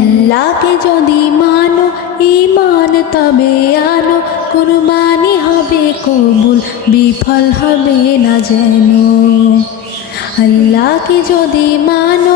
আল্লাহকে যদি মানো ঈমান তবে আনো, কুরবানি হবে কবুল বিফল হবে না যেন। আল্লাহকে যদি মানো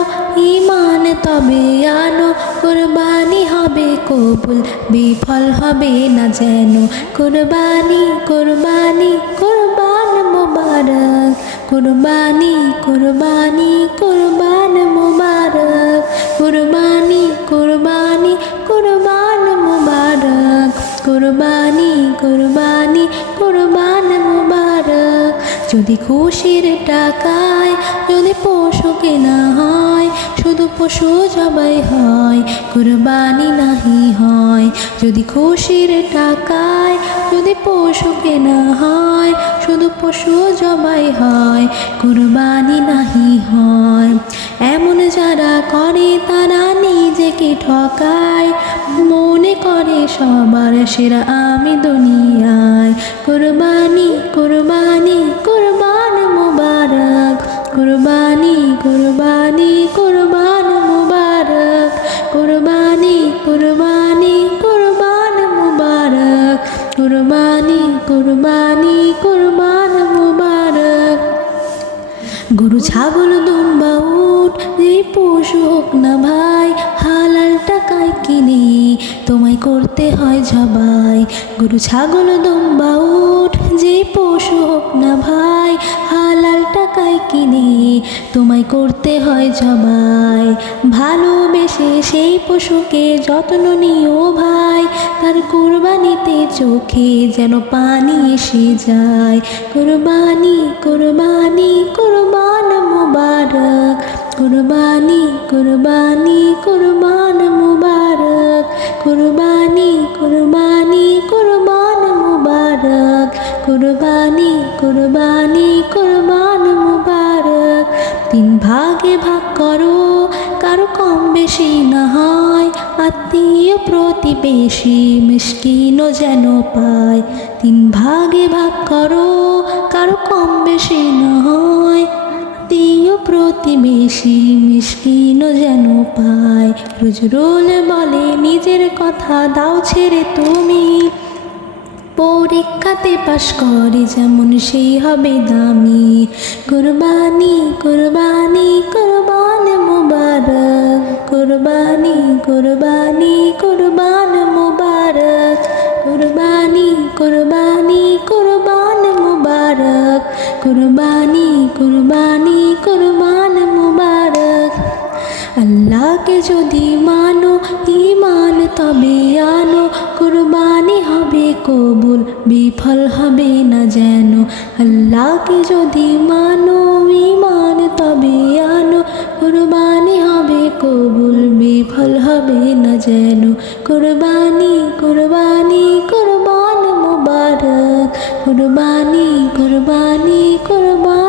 ঈমান তবে আনো, কুরবানি হবে কবুল বিফল হবে না যেন। কুরবানি কুরবানি কুরবান মুবারক, কুরবানি কুরবানি কুরবান মুবারক, কুরবানি কুরবানি কুরবান মুবারক, কুরবানি কুরবানি কুরবান মুবারক। যদি খুশির টাকায় যদি পশু কেনা হয়, শুধু পশু জবাই হয়, কুরবানি নাহি হয়। যদি খুশির টাকায় যদি পশু কেনা হয়, শুধু পশু জবাই হয়, কুরবানি নাহি হয়। এমন যারা করে তারা নিজেকে ঠকায়, মনে করে সবার সেরা আমি দুনিয়ায়। কুরবানি কুরবানি কুরবান মুবারক, কুরবানি কুরবানি কুরবান মুবারক, কুরবানি কুরবানি কুরবান মুবারক, কুরবানি কুরবানি কুরবান মুবারক। গরু ছাগল দুম্বা উট যে পশু হোক না ভাই, হালাল টাকায় কিনে তোমায় করতে হয় জবাই। গরু ছাগল দুম্বা উট যে পশু হোক না ভাই, হালাল টাকায় কিনে তোমায় করতে হয় জবাই। ভালোবেসে সেই পশুকে যত্ন নিও ভাই, তার কুরবানিতে চোখে যেন পানি এসে যায়। কুরবানি কুরবানি কুরবান মুবারক, কুরবানি কুরবানি কুরবান মুবারক, কুরবানি কুরবানি কুরবান মুবারক, কুরবানি কুরবানি কুরবান মুবারক। তিন ভাগে ভাগ করো, কারো কম বেশি না হয়, আত্মীয় প্রতিবেশী মিসকিনও যেন পায়। তিন ভাগে ভাগ করো, কারো কম বেশি না হয়, আত্মীয় প্রতিবেশী মিসকিনও যেন পায়। নজরুল বলে নিজের কথা দাও ছেড়ে তুমি, পরীক্ষাতে পাশ করে যেমন সেই হবে দামি। কুরবানি কুরবানি কুরবান মুবারক, কুরবানি কুরবানি কুরবান মুবারক, কুরবানি কুরবানি কুরবান মুবারক, কুরবানি কুরবানি কুরবান মুবারক। আল্লাহকে যদি মানো ঈমান তবে আনো, কুরবানি হবে কবুল বিফল হবে না যেন। আল্লাহকে যদি মানো ঈমান তবে আনো, কুরবানি হবে কবুল বিফল হবে না যেন। কুরবানি কুরবানি কুরবান মুবারক, কুরবানি কুরবানি কুরবান